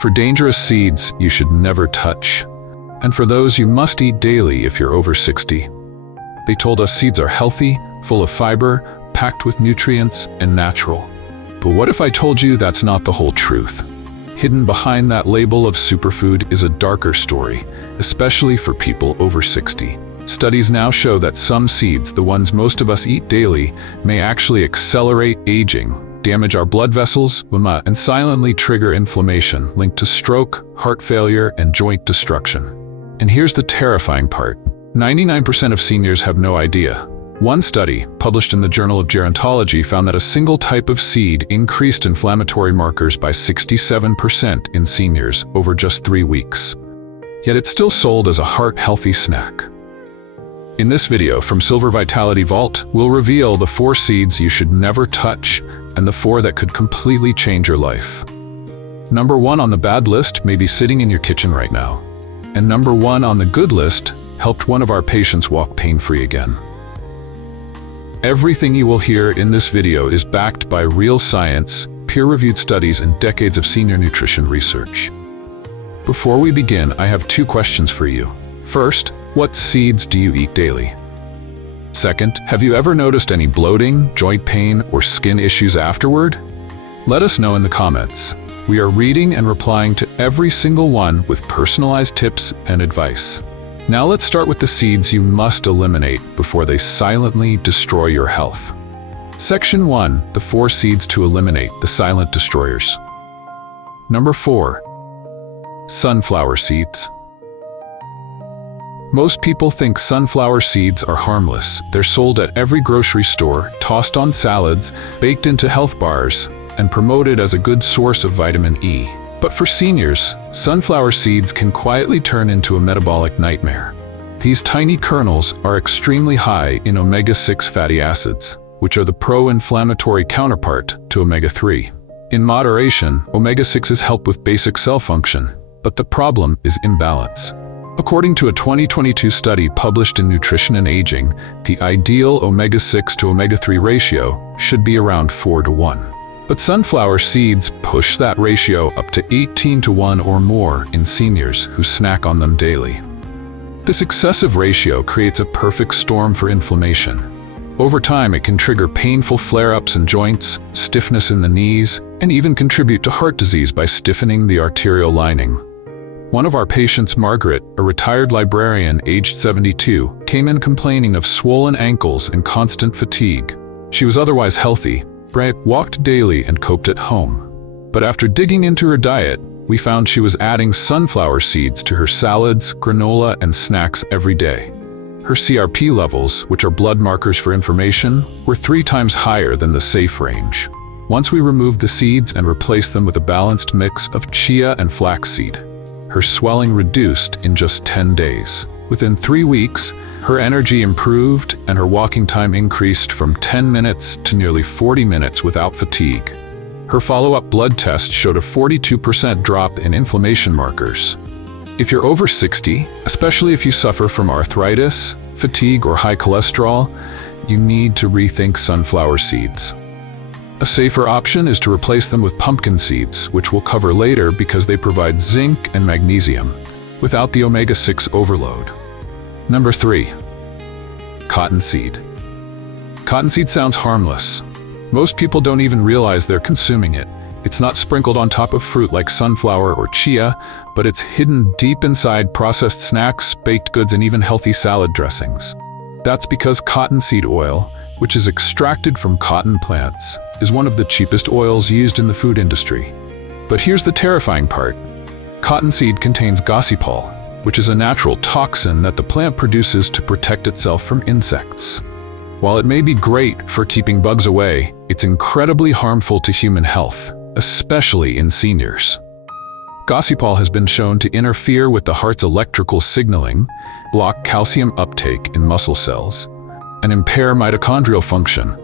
For dangerous seeds, you should never touch. And for those, you must eat daily if you're over 60. They told us seeds are healthy, full of fiber, packed with nutrients, and natural. But what if I told you that's not the whole truth? Hidden behind that label of superfood is a darker story, especially for people over 60. Studies now show that some seeds, the ones most of us eat daily, may actually accelerate aging, damage our blood vessels, and silently trigger inflammation linked to stroke, heart failure, and joint destruction. And here's the terrifying part. 99% of seniors have no idea. One study, published in the Journal of Gerontology, found that a single type of seed increased inflammatory markers by 67% in seniors over just 3 weeks. Yet it's still sold as a heart-healthy snack. In this video from Silver Vitality Vault, we'll reveal the 4 seeds you should never touch and the 4 that could completely change your life. Number 1 on the bad list may be sitting in your kitchen right now. And number 1 on the good list helped one of our patients walk pain-free again. Everything you will hear in this video is backed by real science, peer-reviewed studies, and decades of senior nutrition research. Before we begin, I have 2 questions for you. First, what seeds do you eat daily? Second, have you ever noticed any bloating, joint pain, or skin issues afterward? Let us know in the comments. We are reading and replying to every single one with personalized tips and advice. Now let's start with the seeds you must eliminate before they silently destroy your health. Section 1, the 4 seeds to eliminate, the silent destroyers. Number 4, sunflower seeds. Most people think sunflower seeds are harmless. They're sold at every grocery store, tossed on salads, baked into health bars, and promoted as a good source of vitamin E. But for seniors, sunflower seeds can quietly turn into a metabolic nightmare. These tiny kernels are extremely high in omega-6 fatty acids, which are the pro-inflammatory counterpart to omega-3. In moderation, omega-6s help with basic cell function, but the problem is imbalance. According to a 2022 study published in Nutrition and Aging, the ideal omega-6 to omega-3 ratio should be around 4:1. But sunflower seeds push that ratio up to 18:1 or more in seniors who snack on them daily. This excessive ratio creates a perfect storm for inflammation. Over time, it can trigger painful flare-ups in joints, stiffness in the knees, and even contribute to heart disease by stiffening the arterial lining. One of our patients, Margaret, a retired librarian aged 72, came in complaining of swollen ankles and constant fatigue. She was otherwise healthy, walked daily, and coped at home. But after digging into her diet, we found she was adding sunflower seeds to her salads, granola, and snacks every day. Her CRP levels, which are blood markers for inflammation, were 3 times higher than the safe range. Once we removed the seeds and replaced them with a balanced mix of chia and flaxseed, her swelling reduced in just 10 days. Within 3 weeks, her energy improved and her walking time increased from 10 minutes to nearly 40 minutes without fatigue. Her follow-up blood test showed a 42% drop in inflammation markers. If you're over 60, especially if you suffer from arthritis, fatigue, or high cholesterol, you need to rethink sunflower seeds. A safer option is to replace them with pumpkin seeds, which we'll cover later because they provide zinc and magnesium, without the omega-6 overload. Number 3, cottonseed. Cottonseed sounds harmless. Most people don't even realize they're consuming it. It's not sprinkled on top of fruit like sunflower or chia, but it's hidden deep inside processed snacks, baked goods, and even healthy salad dressings. That's because cottonseed oil, which is extracted from cotton plants, is one of the cheapest oils used in the food industry. But here's the terrifying part. Cottonseed contains gossypol, which is a natural toxin that the plant produces to protect itself from insects. While it may be great for keeping bugs away, it's incredibly harmful to human health, especially in seniors. Gossypol has been shown to interfere with the heart's electrical signaling, block calcium uptake in muscle cells, and impair mitochondrial function,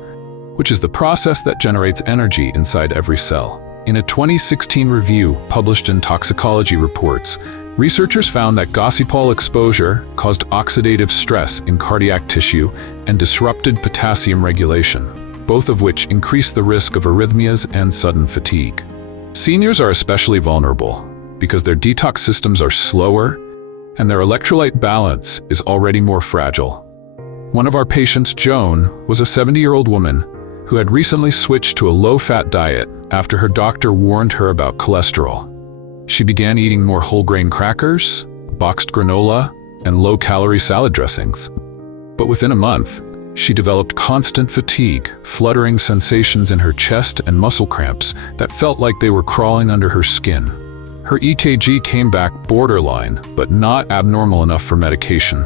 which is the process that generates energy inside every cell. In a 2016 review published in Toxicology Reports, researchers found that gossypol exposure caused oxidative stress in cardiac tissue and disrupted potassium regulation, both of which increase the risk of arrhythmias and sudden fatigue. Seniors are especially vulnerable. because their detox systems are slower and their electrolyte balance is already more fragile. One of our patients, Joan, was a 70-year-old woman who had recently switched to a low-fat diet after her doctor warned her about cholesterol. She began eating more whole-grain crackers, boxed granola, and low-calorie salad dressings. But within a month, she developed constant fatigue, fluttering sensations in her chest and muscle cramps that felt like they were crawling under her skin. Her EKG came back borderline, but not abnormal enough for medication.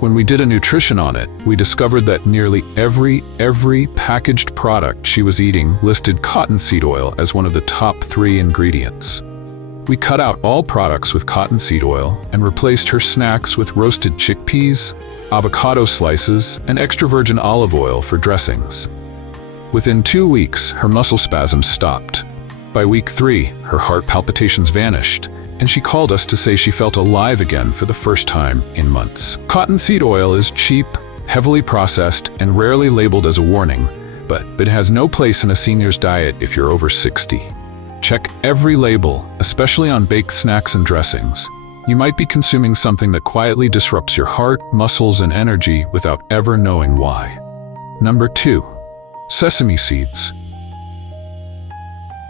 When we did a nutrition audit, we discovered that nearly every packaged product she was eating listed cottonseed oil as one of the top 3 ingredients. We cut out all products with cottonseed oil and replaced her snacks with roasted chickpeas, avocado slices, and extra virgin olive oil for dressings. Within 2 weeks, her muscle spasms stopped. By week 3, her heart palpitations vanished, and she called us to say she felt alive again for the first time in months. Cottonseed oil is cheap, heavily processed, and rarely labeled as a warning, but it has no place in a senior's diet if you're over 60. Check every label, especially on baked snacks and dressings. You might be consuming something that quietly disrupts your heart, muscles, and energy without ever knowing why. Number 2. Sesame seeds.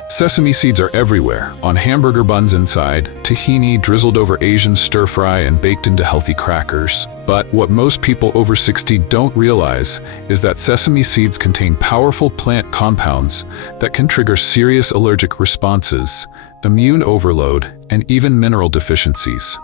Sesame seeds are everywhere, on hamburger buns inside, tahini drizzled over Asian stir-fry and baked into healthy crackers. But what most people over 60 don't realize is that sesame seeds contain powerful plant compounds that can trigger serious allergic responses, immune overload, and even mineral deficiencies.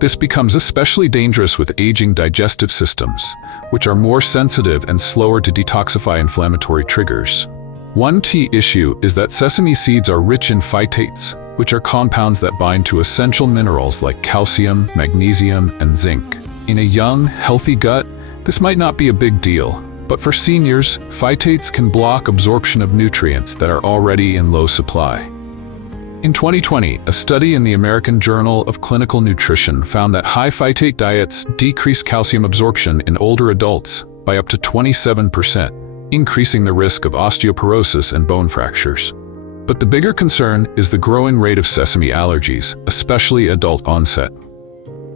This becomes especially dangerous with aging digestive systems, which are more sensitive and slower to detoxify inflammatory triggers. One key issue is that sesame seeds are rich in phytates, which are compounds that bind to essential minerals like calcium, magnesium, and zinc. In a young, healthy gut, this might not be a big deal, but for seniors, phytates can block absorption of nutrients that are already in low supply. In 2020, a study in the American Journal of Clinical Nutrition found that high phytate diets decrease calcium absorption in older adults by up to 27%. Increasing the risk of osteoporosis and bone fractures. But the bigger concern is the growing rate of sesame allergies, especially adult onset.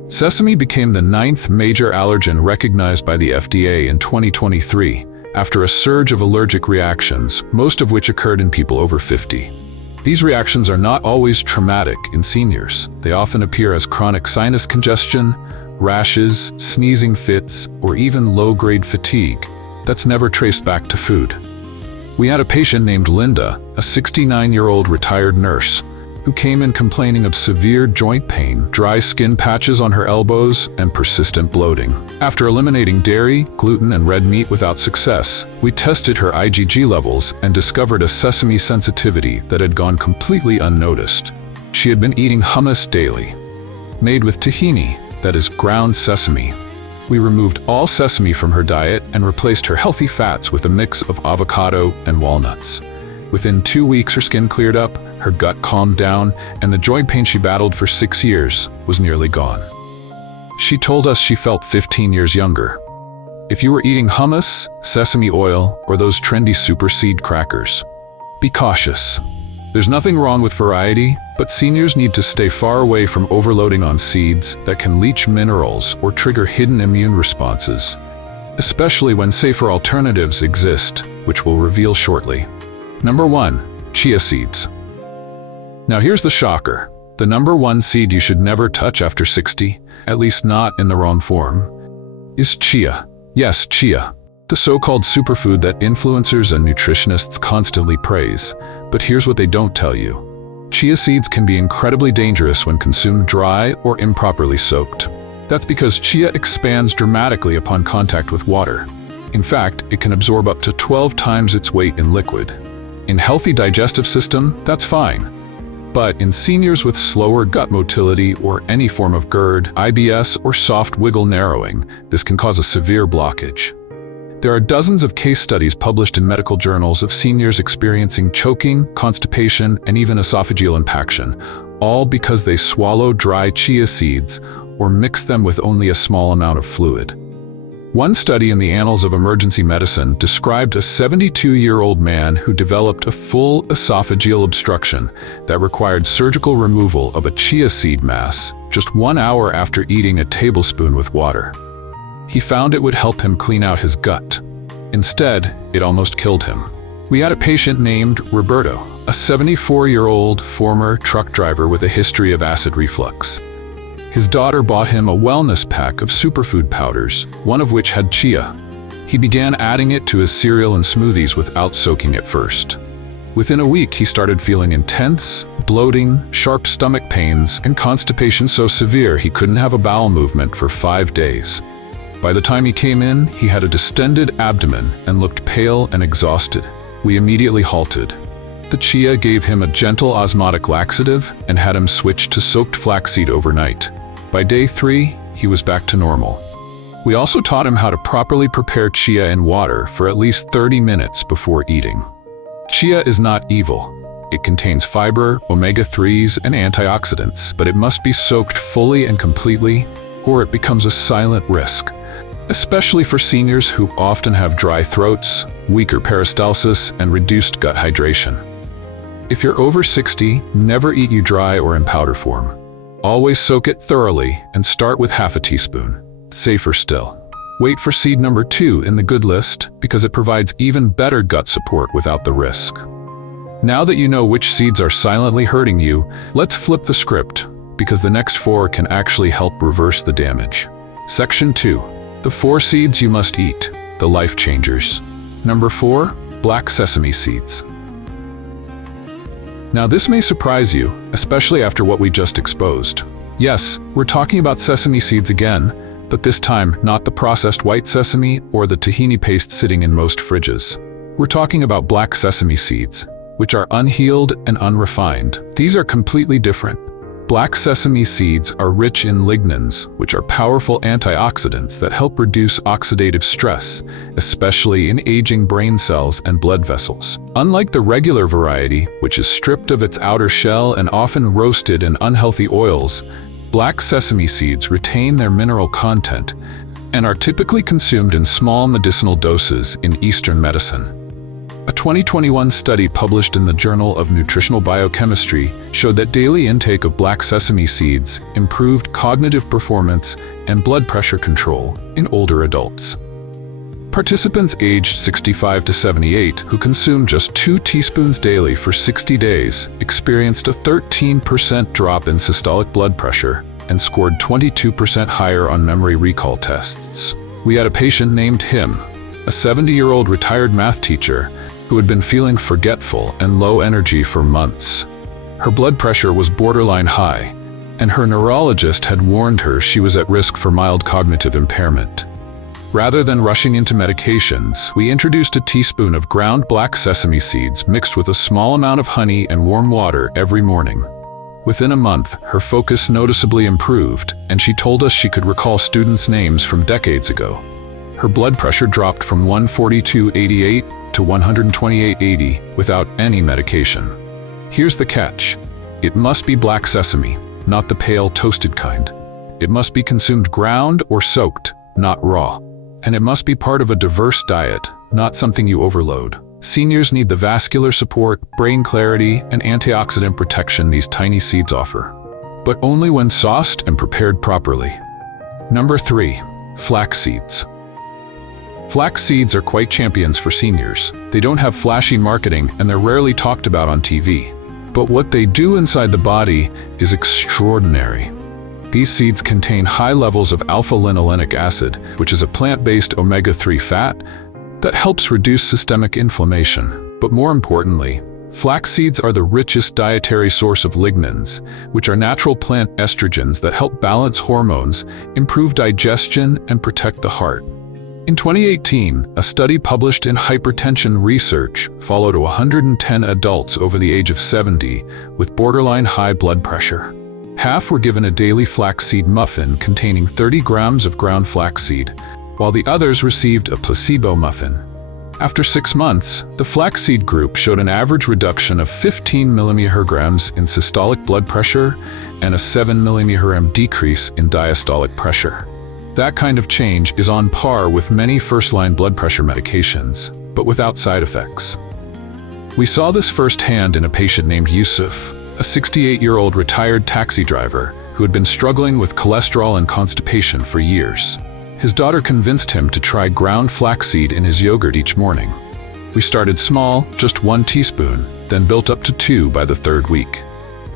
Sesame became the 9th major allergen recognized by the FDA in 2023, after a surge of allergic reactions, most of which occurred in people over 50. These reactions are not always traumatic in seniors. They often appear as chronic sinus congestion, rashes, sneezing fits, or even low-grade fatigue that's never traced back to food. We had a patient named Linda, a 69-year-old retired nurse, who came in complaining of severe joint pain, dry skin patches on her elbows, and persistent bloating. After eliminating dairy, gluten, and red meat without success, we tested her IgG levels and discovered a sesame sensitivity that had gone completely unnoticed. She had been eating hummus daily, made with tahini, that is ground sesame. We removed all sesame from her diet and replaced her healthy fats with a mix of avocado and walnuts. Within 2 weeks, her skin cleared up, her gut calmed down, and the joint pain she battled for 6 years was nearly gone. She told us she felt 15 years younger. If you were eating hummus, sesame oil, or those trendy super seed crackers, be cautious. There's nothing wrong with variety, but seniors need to stay far away from overloading on seeds that can leach minerals or trigger hidden immune responses, especially when safer alternatives exist, which we'll reveal shortly. Number 1. Chia seeds. Now here's the shocker. The number 1 seed you should never touch after 60, at least not in the wrong form, is chia. Yes, chia. The so-called superfood that influencers and nutritionists constantly praise. But here's what they don't tell you. Chia seeds can be incredibly dangerous when consumed dry or improperly soaked. That's because chia expands dramatically upon contact with water. In fact, it can absorb up to 12 times its weight in liquid. In healthy digestive system, that's fine. But in seniors with slower gut motility or any form of GERD, IBS, or soft wiggle narrowing, this can cause a severe blockage. There are dozens of case studies published in medical journals of seniors experiencing choking, constipation, and even esophageal impaction, all because they swallow dry chia seeds or mix them with only a small amount of fluid. One study in the Annals of Emergency Medicine described a 72-year-old man who developed a full esophageal obstruction that required surgical removal of a chia seed mass just 1 hour after eating a tablespoon with water. He found it would help him clean out his gut. Instead, it almost killed him. We had a patient named Roberto, a 74-year-old former truck driver with a history of acid reflux. His daughter bought him a wellness pack of superfood powders, one of which had chia. He began adding it to his cereal and smoothies without soaking it first. Within a week, he started feeling intense, bloating, sharp stomach pains, and constipation so severe he couldn't have a bowel movement for 5 days. By the time he came in, he had a distended abdomen and looked pale and exhausted. We immediately halted. The chia gave him a gentle osmotic laxative and had him switch to soaked flaxseed overnight. By day 3, he was back to normal. We also taught him how to properly prepare chia in water for at least 30 minutes before eating. Chia is not evil. It contains fiber, omega-3s, and antioxidants, but it must be soaked fully and completely, or it becomes a silent risk, especially for seniors who often have dry throats, weaker peristalsis, and reduced gut hydration. If you're over 60, never eat you dry or in powder form. Always soak it thoroughly and start with half a teaspoon. Safer still. Wait for seed number 2 in the good list because it provides even better gut support without the risk. Now that you know which seeds are silently hurting you, let's flip the script because the next 4 can actually help reverse the damage. Section 2. The 4 seeds you must eat, the life changers. Number 4, black sesame seeds. Now this may surprise you, especially after what we just exposed. Yes, we're talking about sesame seeds again, but this time not the processed white sesame or the tahini paste sitting in most fridges. We're talking about black sesame seeds, which are unhealed and unrefined. These are completely different. Black sesame seeds are rich in lignans, which are powerful antioxidants that help reduce oxidative stress, especially in aging brain cells and blood vessels. Unlike the regular variety, which is stripped of its outer shell and often roasted in unhealthy oils, black sesame seeds retain their mineral content and are typically consumed in small medicinal doses in Eastern medicine. A 2021 study published in the Journal of Nutritional Biochemistry showed that daily intake of black sesame seeds improved cognitive performance and blood pressure control in older adults. Participants aged 65 to 78 who consumed just 2 teaspoons daily for 60 days experienced a 13% drop in systolic blood pressure and scored 22% higher on memory recall tests. We had a patient named Him, a 70-year-old retired math teacher who had been feeling forgetful and low energy for months. Her blood pressure was borderline high, and her neurologist had warned her she was at risk for mild cognitive impairment. Rather than rushing into medications, we introduced a teaspoon of ground black sesame seeds mixed with a small amount of honey and warm water every morning. Within a month, her focus noticeably improved, and she told us she could recall students' names from decades ago. Her blood pressure dropped from 142/88 to 128/80 without any medication. Here's the catch. It must be black sesame, not the pale toasted kind. It must be consumed ground or soaked, not raw. And it must be part of a diverse diet, not something you overload. Seniors need the vascular support, brain clarity, and antioxidant protection these tiny seeds offer. But only when sauced and prepared properly. Number 3, flax seeds. Flax seeds are quite champions for seniors. They don't have flashy marketing and they're rarely talked about on TV. But what they do inside the body is extraordinary. These seeds contain high levels of alpha-linolenic acid, which is a plant-based omega-3 fat that helps reduce systemic inflammation. But more importantly, flax seeds are the richest dietary source of lignans, which are natural plant estrogens that help balance hormones, improve digestion, and protect the heart. In 2018, a study published in Hypertension Research followed 110 adults over the age of 70 with borderline high blood pressure. Half were given a daily flaxseed muffin containing 30 grams of ground flaxseed, while the others received a placebo muffin. After 6 months, the flaxseed group showed an average reduction of 15 mmHg in systolic blood pressure and a 7 mmHg decrease in diastolic pressure. That kind of change is on par with many first-line blood pressure medications, but without side effects. We saw this firsthand in a patient named Yusuf, a 68-year-old retired taxi driver who had been struggling with cholesterol and constipation for years. His daughter convinced him to try ground flaxseed in his yogurt each morning. We started small, just 1 teaspoon, then built up to 2 by the 3rd week.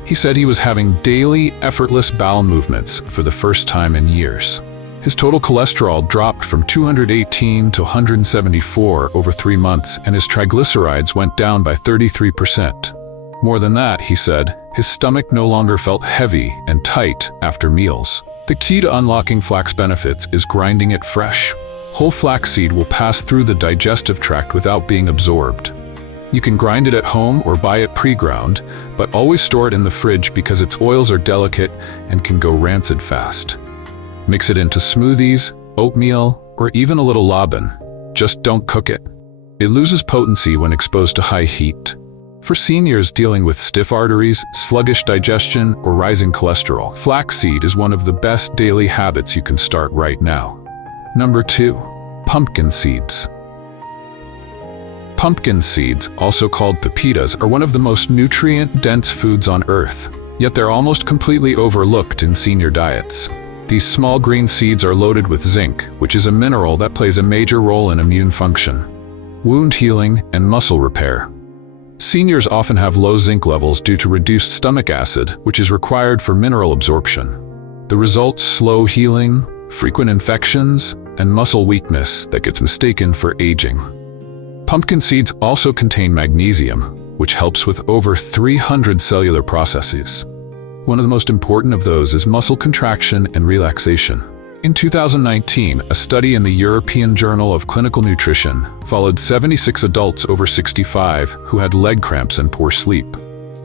He said he was having daily, effortless bowel movements for the first time in years. His total cholesterol dropped from 218 to 174 over 3 months, and his triglycerides went down by 33%. More than that, he said, his stomach no longer felt heavy and tight after meals. The key to unlocking flax benefits is grinding it fresh. Whole flaxseed will pass through the digestive tract without being absorbed. You can grind it at home or buy it pre-ground, but always store it in the fridge because its oils are delicate and can go rancid fast. Mix it into smoothies, oatmeal, or even a little laban. Just don't cook it. It loses potency when exposed to high heat. For seniors dealing with stiff arteries, sluggish digestion, or rising cholesterol, flaxseed is one of the best daily habits you can start right now. Number 2. Pumpkin seeds. Pumpkin seeds, also called pepitas, are one of the most nutrient-dense foods on Earth, yet they're almost completely overlooked in senior diets. These small green seeds are loaded with zinc, which is a mineral that plays a major role in immune function, wound healing, and muscle repair. Seniors often have low zinc levels due to reduced stomach acid, which is required for mineral absorption. The result: slow healing, frequent infections, and muscle weakness that gets mistaken for aging. Pumpkin seeds also contain magnesium, which helps with over 300 cellular processes. One of the most important of those is muscle contraction and relaxation. In 2019, a study in the European Journal of Clinical Nutrition followed 76 adults over 65 who had leg cramps and poor sleep.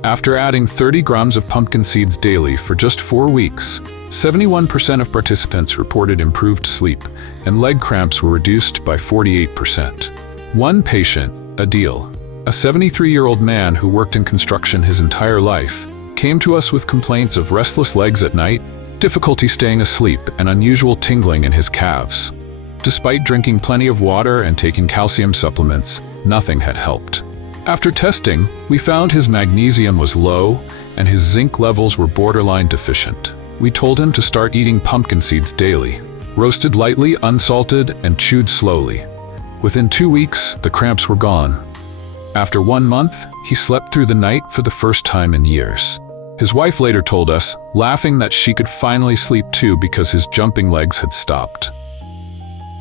After adding 30 grams of pumpkin seeds daily for just 4 weeks, 71% of participants reported improved sleep, and leg cramps were reduced by 48%. One patient, Adil, a 73-year-old man who worked in construction his entire life, came to us with complaints of restless legs at night, difficulty staying asleep, and unusual tingling in his calves. Despite drinking plenty of water and taking calcium supplements, nothing had helped. After testing, we found his magnesium was low and his zinc levels were borderline deficient. We told him to start eating pumpkin seeds daily, roasted lightly, unsalted, and chewed slowly. Within 2 weeks, the cramps were gone. After 1 month, he slept through the night for the first time in years. His wife later told us, laughing, that she could finally sleep too because his jumping legs had stopped.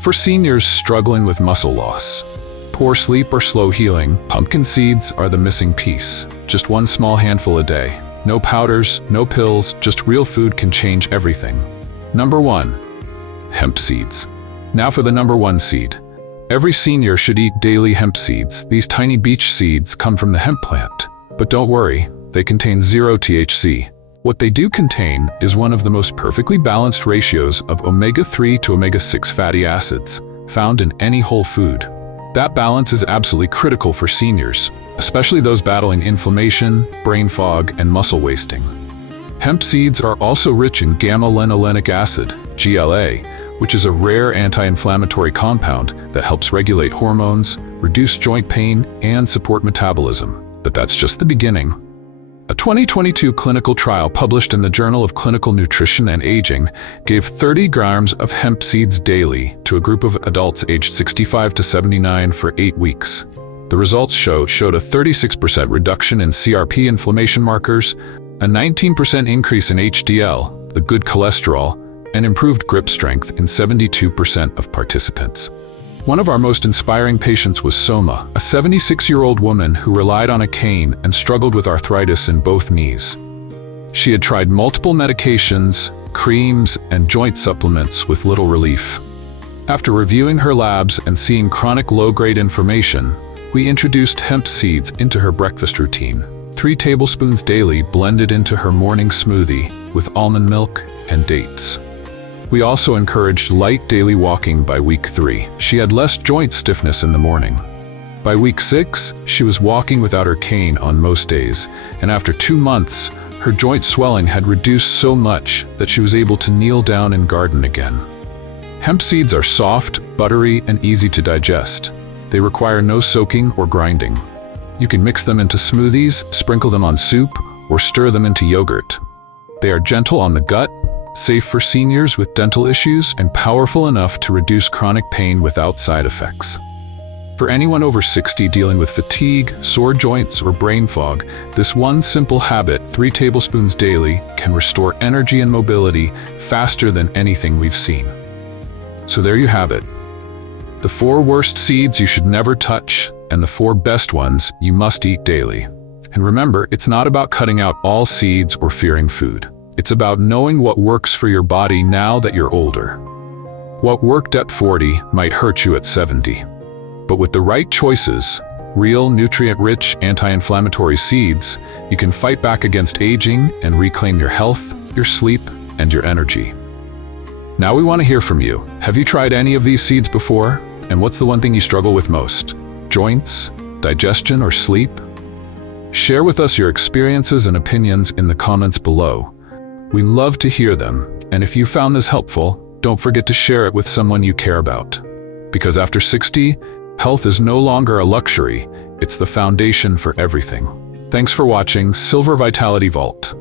For seniors struggling with muscle loss, poor sleep, or slow healing, pumpkin seeds are the missing piece. Just 1 small handful a day. No powders, no pills, just real food can change everything. Number 1. Hemp seeds. Now for the number 1 seed. Every senior should eat daily hemp seeds. These tiny beech seeds come from the hemp plant. But don't worry, they contain 0 THC. What they do contain is one of the most perfectly balanced ratios of omega-3 to omega-6 fatty acids found in any whole food. That balance is absolutely critical for seniors, especially those battling inflammation, brain fog, and muscle wasting. Hemp seeds are also rich in gamma-linolenic acid, GLA, which is a rare anti-inflammatory compound that helps regulate hormones, reduce joint pain, and support metabolism. But that's just the beginning. A 2022 clinical trial published in the Journal of Clinical Nutrition and Aging gave 30 grams of hemp seeds daily to a group of adults aged 65 to 79 for 8 weeks. The results showed a 36% reduction in CRP inflammation markers, a 19% increase in HDL, the good cholesterol, and improved grip strength in 72% of participants. One of our most inspiring patients was Soma, a 76-year-old woman who relied on a cane and struggled with arthritis in both knees. She had tried multiple medications, creams, and joint supplements with little relief. After reviewing her labs and seeing chronic low-grade inflammation, we introduced hemp seeds into her breakfast routine. 3 tablespoons daily blended into her morning smoothie with almond milk and dates. We also encouraged light daily walking by week 3. She had less joint stiffness in the morning. By week 6, she was walking without her cane on most days, and after 2 months, her joint swelling had reduced so much that she was able to kneel down and garden again. Hemp seeds are soft, buttery, and easy to digest. They require no soaking or grinding. You can mix them into smoothies, sprinkle them on soup, or stir them into yogurt. They are gentle on the gut, safe for seniors with dental issues, and powerful enough to reduce chronic pain without side effects. For anyone over 60 dealing with fatigue, sore joints, or brain fog, this one simple habit, 3 tablespoons daily, can restore energy and mobility faster than anything we've seen. So there you have it. The 4 worst seeds you should never touch, and the 4 best ones you must eat daily. And remember, it's not about cutting out all seeds or fearing food. It's about knowing what works for your body now that you're older. What worked at 40 might hurt you at 70. But with the right choices, real nutrient-rich anti-inflammatory seeds, you can fight back against aging and reclaim your health, your sleep, and your energy. Now we want to hear from you. Have you tried any of these seeds before? And what's the one thing you struggle with most? Joints, digestion, or sleep? Share with us your experiences and opinions in the comments below. We love to hear them, and if you found this helpful, don't forget to share it with someone you care about. Because after 60, health is no longer a luxury, it's the foundation for everything. Thanks for watching Silver Vitality Vault.